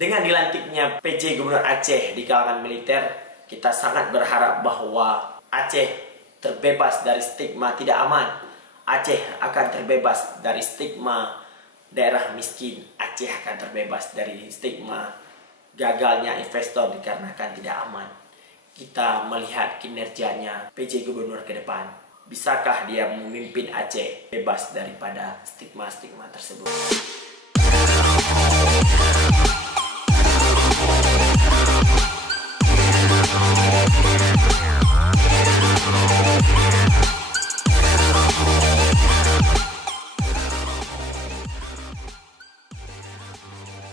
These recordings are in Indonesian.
Dengan dilantiknya PJ Gubernur Aceh di kalangan militer, kita sangat berharap bahwa Aceh terbebas dari stigma tidak aman. Aceh akan terbebas dari stigma daerah miskin. Aceh akan terbebas dari stigma gagalnya investor dikarenakan tidak aman. Kita melihat kinerjanya PJ Gubernur ke depan. Bisakah dia memimpin Aceh bebas daripada stigma-stigma tersebut?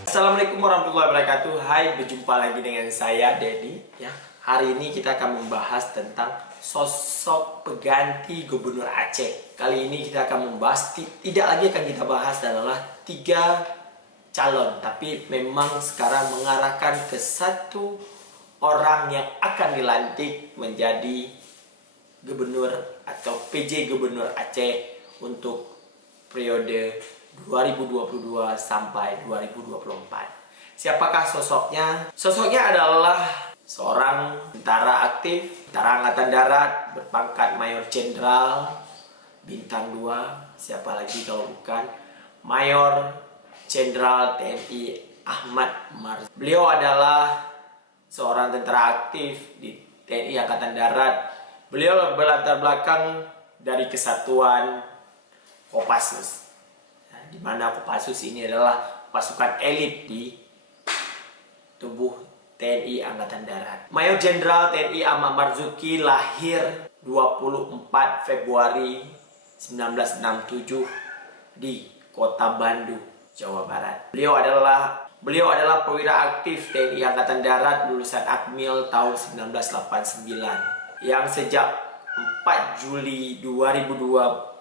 Assalamualaikum warahmatullahi wabarakatuh. Hai, berjumpa lagi dengan saya Dedi. Ya, hari ini kita akan membahas tentang sosok pengganti Gubernur Aceh. Kali ini kita akan membahas, tidak lagi akan kita bahas adalah 3 calon, tapi memang sekarang mengarahkan ke satu orang yang akan dilantik menjadi Gubernur atau PJ Gubernur Aceh untuk periode 2022 sampai 2024. Siapakah sosoknya? Sosoknya adalah seorang tentara aktif, tentara Angkatan Darat berpangkat Mayor Jenderal Bintang 2. Siapa lagi kalau bukan Mayor Jenderal TNI Ahmad Marzuki. Beliau adalah seorang tentara aktif di TNI Angkatan Darat. Beliau berlatar belakang dari kesatuan Kopassus, di mana Kopassus ini adalah pasukan elit di tubuh TNI Angkatan Darat. Mayor Jenderal TNI Ahmad Marzuki lahir 24 Februari 1967 di Kota Bandung, Jawa Barat. Beliau adalah perwira aktif TNI Angkatan Darat lulusan Akmil tahun 1989 yang sejak 4 Juli 2022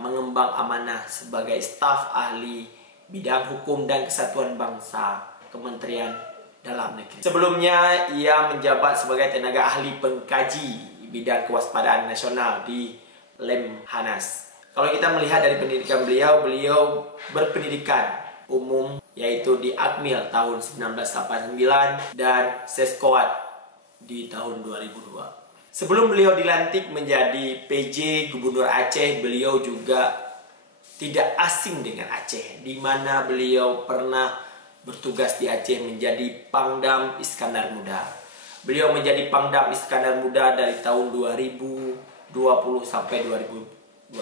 mengembang amanah sebagai staf ahli bidang hukum dan kesatuan bangsa Kementerian Dalam Negeri. Sebelumnya ia menjabat sebagai tenaga ahli pengkaji bidang kewaspadaan nasional di Lemhanas. Kalau kita melihat dari pendidikan beliau berpendidikan umum yaitu di Akmil tahun 1989 dan Seskoat di tahun 2002. Sebelum beliau dilantik menjadi PJ Gubernur Aceh, beliau juga tidak asing dengan Aceh, di mana beliau pernah bertugas di Aceh menjadi Pangdam Iskandar Muda. Beliau menjadi Pangdam Iskandar Muda dari tahun 2020 sampai 2021.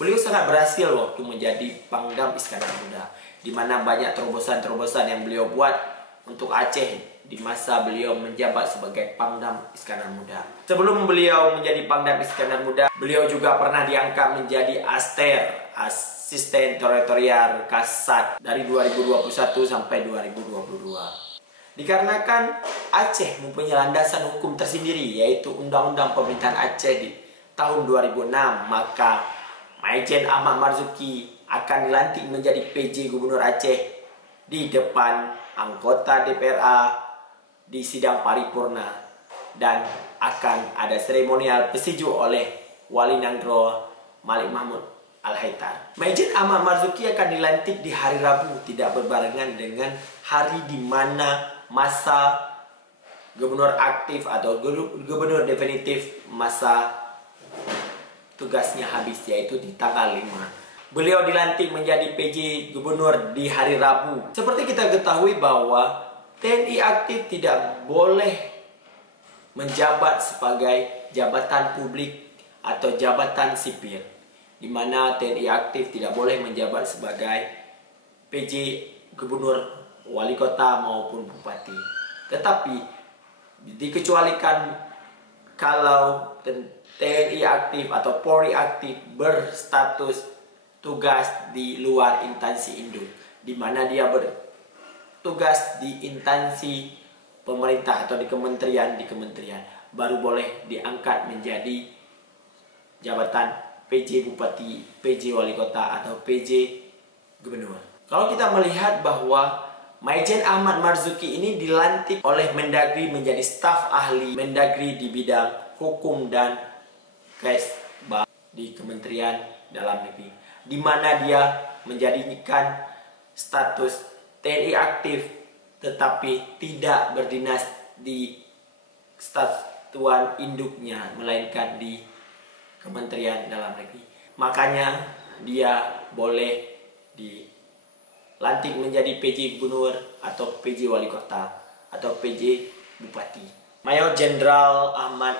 Beliau sangat berhasil waktu menjadi Pangdam Iskandar Muda, di mana banyak terobosan-terobosan yang beliau buat untuk Aceh di masa beliau menjabat sebagai Pangdam Iskandar Muda. Sebelum beliau menjadi Pangdam Iskandar Muda, beliau juga pernah diangkat menjadi Aster, Asisten Teritorial Kasat dari 2021 sampai 2022. Dikarenakan Aceh mempunyai landasan hukum tersendiri yaitu Undang-Undang Pemerintahan Aceh di tahun 2006, maka Maijen Ahmad Marzuki akan dilantik menjadi PJ Gubernur Aceh di depan anggota DPRA di sidang paripurna dan akan ada seremonial pesejuk oleh Wali Nangro Malik Mahmud Al-Haitar. Maijen Ahmad Marzuki akan dilantik di hari Rabu, tidak berbarengan dengan hari di mana masa gubernur aktif atau gubernur definitif masa tugasnya habis, yaitu di tanggal 5. Beliau dilantik menjadi PJ Gubernur di hari Rabu. Seperti kita ketahui bahwa TNI aktif tidak boleh menjabat sebagai jabatan publik atau jabatan sipil, di mana TNI aktif tidak boleh menjabat sebagai PJ Gubernur, Wali Kota maupun Bupati. Tetapi dikecualikan kalau TNI aktif atau Polri aktif berstatus tugas di luar instansi induk, di mana dia bertugas di instansi pemerintah atau di kementerian, baru boleh diangkat menjadi jabatan PJ Bupati, PJ Wali Kota atau PJ Gubernur. Kalau kita melihat bahwa Maijen Ahmad Marzuki ini dilantik oleh Mendagri menjadi staf ahli Mendagri di bidang hukum dan Kesbah di Kementerian Dalam Negeri, di mana dia menjadikan status TNI aktif tetapi tidak berdinas di satuan induknya, melainkan di Kementerian Dalam Negeri. Makanya dia boleh dilantik menjadi PJ Gubernur atau PJ Wali Kota atau PJ Bupati. Mayor Jenderal Ahmad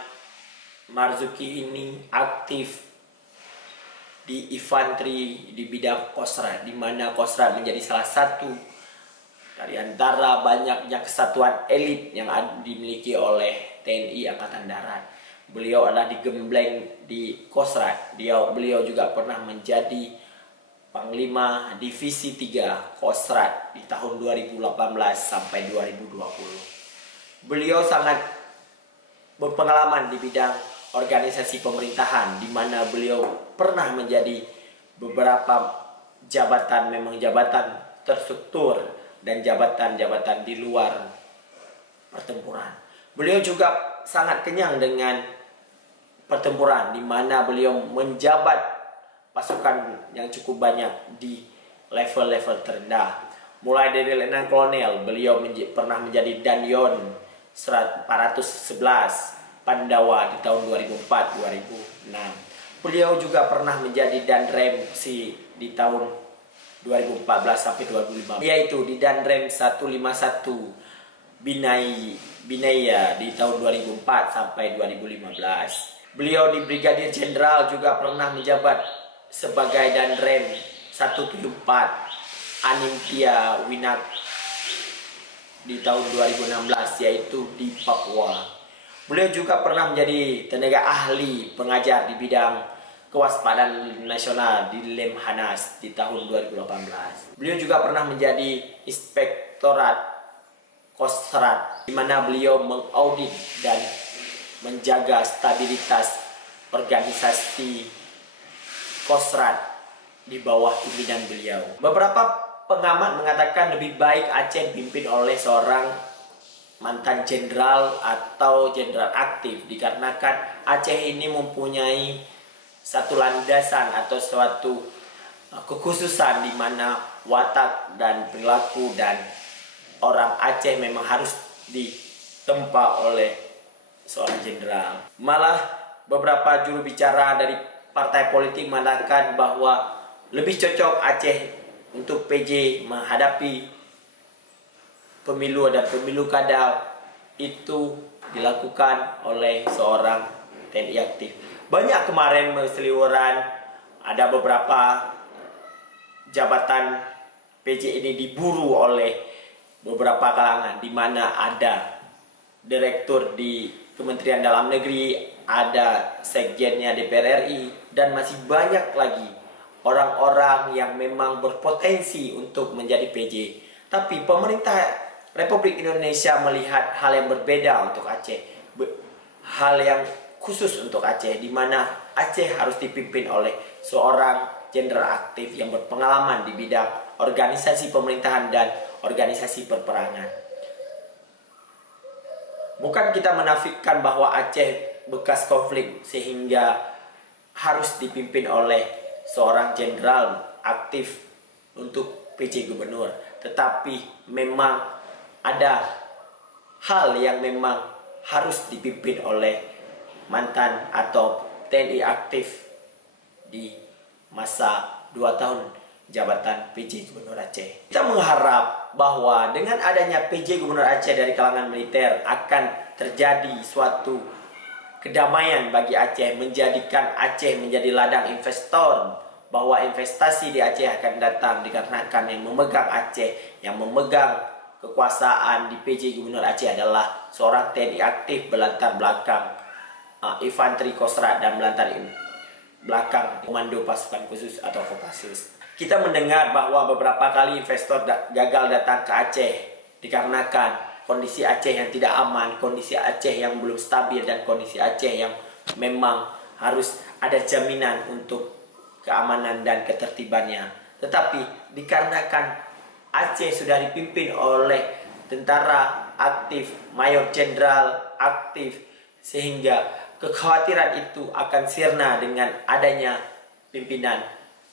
Marzuki ini aktif di infanteri di bidang Kostrad, di mana Kostrad menjadi salah satu dari antara banyaknya kesatuan elit yang dimiliki oleh TNI Angkatan Darat. Beliau adalah digembleng di Kostrad. Beliau juga pernah menjadi Panglima Divisi 3 Kostrad di tahun 2018 sampai 2020. Beliau sangat berpengalaman di bidang organisasi pemerintahan, di mana beliau pernah menjadi beberapa jabatan, memang jabatan terstruktur dan jabatan-jabatan di luar pertempuran. Beliau juga sangat kenyang dengan pertempuran, di mana beliau menjabat pasukan yang cukup banyak di level-level terendah. Mulai dari Letnan Kolonel, beliau pernah menjadi Danyon 411 Pandawa di tahun 2004-2006. Beliau juga pernah menjadi Danrem di tahun 2014 sampai 2015, yaitu di Danrem 151 Binaya di tahun 2004 sampai 2015. Beliau di Brigadir Jenderal juga pernah menjabat sebagai Danrem 174 Animtia Winak di tahun 2016, yaitu di Papua. Beliau juga pernah menjadi tenaga ahli pengajar di bidang kewaspadaan nasional di Lemhanas di tahun 2018. Beliau juga pernah menjadi Inspektorat Kostrad, di mana beliau mengaudit dan menjaga stabilitas organisasi Kostrad di bawah pimpinan beliau. Beberapa pengamat mengatakan lebih baik Aceh dipimpin oleh seorang mantan jenderal atau jenderal aktif, dikarenakan Aceh ini mempunyai satu landasan atau suatu kekhususan di mana watak dan perilaku dan orang Aceh memang harus ditempa oleh seorang jenderal. Malah beberapa juru bicara dari partai politik mengatakan bahwa lebih cocok Aceh untuk PJ menghadapi pemilu dan pemilu kada itu dilakukan oleh seorang TNI aktif. Banyak kemarin berseliweran, ada beberapa jabatan PJ ini diburu oleh beberapa kalangan, di mana ada direktur di Kementerian Dalam Negeri, ada sekjennya DPR RI, dan masih banyak lagi orang-orang yang memang berpotensi untuk menjadi PJ. Tapi pemerintah Republik Indonesia melihat hal yang berbeda untuk Aceh, hal yang khusus untuk Aceh, di mana Aceh harus dipimpin oleh seorang jenderal aktif yang berpengalaman di bidang organisasi pemerintahan dan organisasi perperangan. Bukan kita menafikan bahwa Aceh bekas konflik sehingga harus dipimpin oleh seorang jenderal aktif untuk PJ Gubernur, tetapi memang ada hal yang memang harus dipimpin oleh mantan atau TNI aktif di masa 2 tahun jabatan PJ Gubernur Aceh. Kita mengharap bahwa dengan adanya PJ Gubernur Aceh dari kalangan militer akan terjadi suatu kedamaian bagi Aceh, menjadikan Aceh menjadi ladang investor, bahwa investasi di Aceh akan datang dikarenakan yang memegang Aceh, yang memegang kekuasaan di PJ Gubernur Aceh adalah seorang TNI aktif berlatar belakang infanteri Kostrad dan berlatar belakang Komando Pasukan Khusus atau Kopassus. Kita mendengar bahwa beberapa kali investor gagal datang ke Aceh dikarenakan kondisi Aceh yang tidak aman, kondisi Aceh yang belum stabil, dan kondisi Aceh yang memang harus ada jaminan untuk keamanan dan ketertibannya. Tetapi dikarenakan Aceh sudah dipimpin oleh tentara aktif, mayor jenderal aktif, sehingga kekhawatiran itu akan sirna dengan adanya pimpinan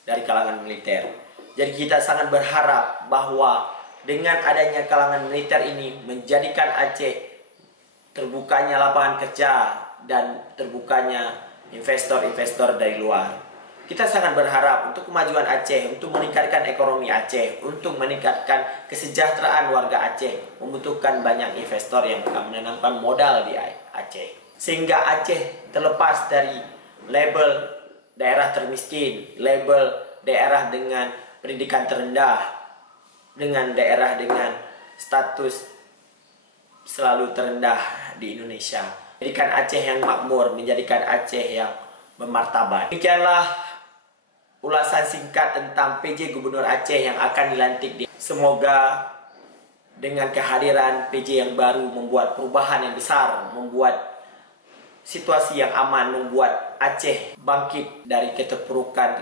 dari kalangan militer. Jadi kita sangat berharap bahwa dengan adanya kalangan militer ini menjadikan Aceh terbukanya lapangan kerja dan terbukanya investor-investor dari luar. Kita sangat berharap untuk kemajuan Aceh, untuk meningkatkan ekonomi Aceh, untuk meningkatkan kesejahteraan warga Aceh, membutuhkan banyak investor yang akan menanamkan modal di Aceh. Sehingga Aceh terlepas dari label daerah termiskin, label daerah dengan pendidikan terendah, dengan daerah dengan status selalu terendah di Indonesia. Menjadikan Aceh yang makmur, menjadikan Aceh yang bermartabat. Demikianlah ulasan singkat tentang PJ Gubernur Aceh yang akan dilantik. Semoga dengan kehadiran PJ yang baru membuat perubahan yang besar, membuat situasi yang aman, membuat Aceh bangkit dari keterpurukan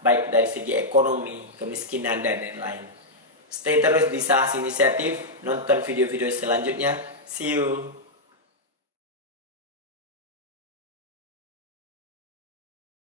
baik dari segi ekonomi, kemiskinan dan lain-lain. Stay terus di Sahas Inisiatif, nonton video-video selanjutnya. See you.